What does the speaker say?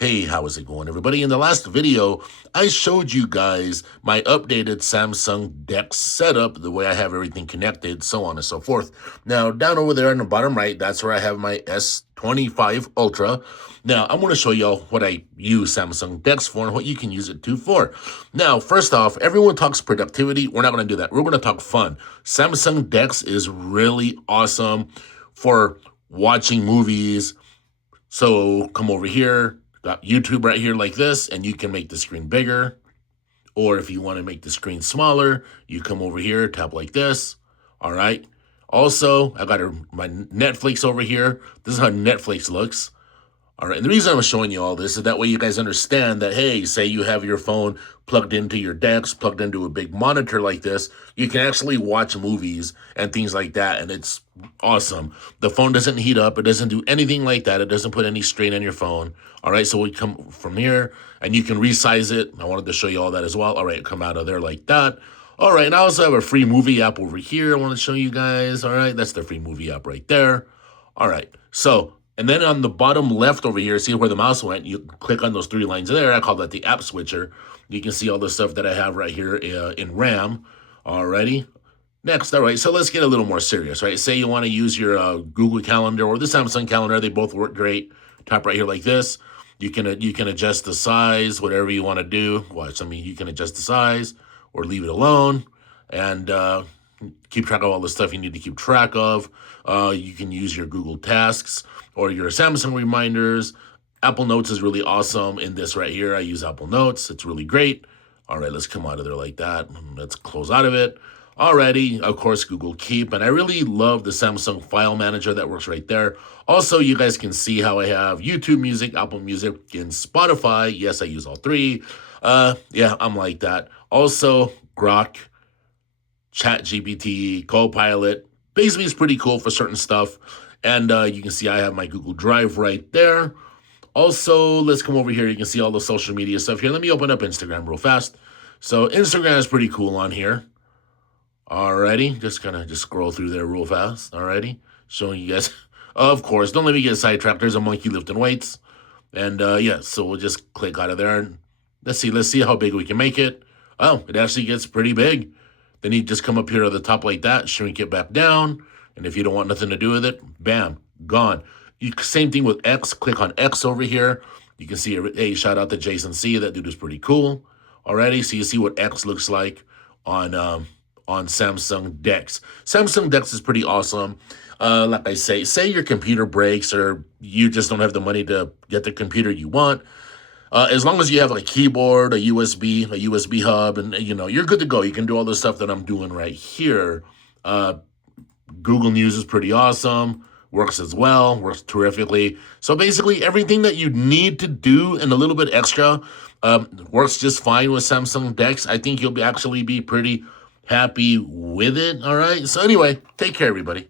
Hey, how is it going, everybody? In the last video, I showed you guys my updated Samsung DeX setup, the way I have everything connected, so on and so forth. Now, down over there in the bottom right, that's where I have my S25 Ultra. Now, I'm going to show y'all what I use Samsung DeX for and what you can use it to for. Now, first off, everyone talks productivity. We're not going to do that. We're going to talk fun. Samsung DeX is really awesome for watching movies. So come over here. Got YouTube right here like this, and you can make the screen bigger. Or if you want to make the screen smaller, you come over here, tap like this. All right. Also, I got my Netflix over here. This is how Netflix looks. All right, and the reason I'm showing you all this is that way you guys understand that, hey, say you have your phone plugged into your DeX, plugged into a big monitor like this, you can actually watch movies and things like that, and it's awesome. The phone doesn't heat up. It doesn't do anything like that. It doesn't put any strain on your phone. All right, so we come from here, and you can resize it. I wanted to show you all that as well. All right, come out of there like that. All right, and I also have a free movie app over here I want to show you guys. All right, that's the free movie app right there. All right, so... And then on the bottom left over here, see where the mouse went, you click on those three lines there. I call that the app switcher. You can see all the stuff that I have right here in RAM. Alrighty. Next, all right, so let's get a little more serious, right? Say you want to use your Google Calendar or the Samsung Calendar. They both work great. Tap right here like this. You can adjust the size, whatever you want to do. Watch, I mean, you can adjust the size or leave it alone. And keep track of all the stuff you need to keep track of. You can use your Google Tasks or your Samsung reminders. Apple Notes is really awesome in this right here. I use Apple Notes. It's really great. All right, let's come out of there like that. Let's close out of it. Alrighty, of course, Google Keep. And I really love the Samsung File Manager that works right there. Also, you guys can see how I have YouTube Music, Apple Music, and Spotify. Yes, I use all three. Yeah, I'm like that. Also, Grok, ChatGPT, Copilot. Basically, it's pretty cool for certain stuff. And you can see I have my Google Drive right there. Also, let's come over here. You can see all the social media stuff here. Let me open up Instagram real fast. So Instagram is pretty cool on here. Alrighty, just scroll through there real fast. Alrighty, showing you guys. Of course, don't let me get sidetracked. There's a monkey lifting weights. And yeah, so we'll just click out of there. And let's see how big we can make it. Oh, it actually gets pretty big. Then you just come up here at the top like that, shrink it back down. And if you don't want nothing to do with it, bam, gone. Same thing with X. Click on X over here. You can see, hey, shout out to Jason C. That dude is pretty cool already. So you see what X looks like on Samsung DeX. Samsung DeX is pretty awesome. Like I say your computer breaks or you just don't have the money to get the computer you want. As long as you have a keyboard, a USB hub, and you're good to go. You can do all the stuff that I'm doing right here. Google News is pretty awesome. Works as well. Works terrifically. So basically, everything that you need to do and a little bit extra works just fine with Samsung DeX. I think you'll actually be pretty happy with it. All right. So anyway, take care, everybody.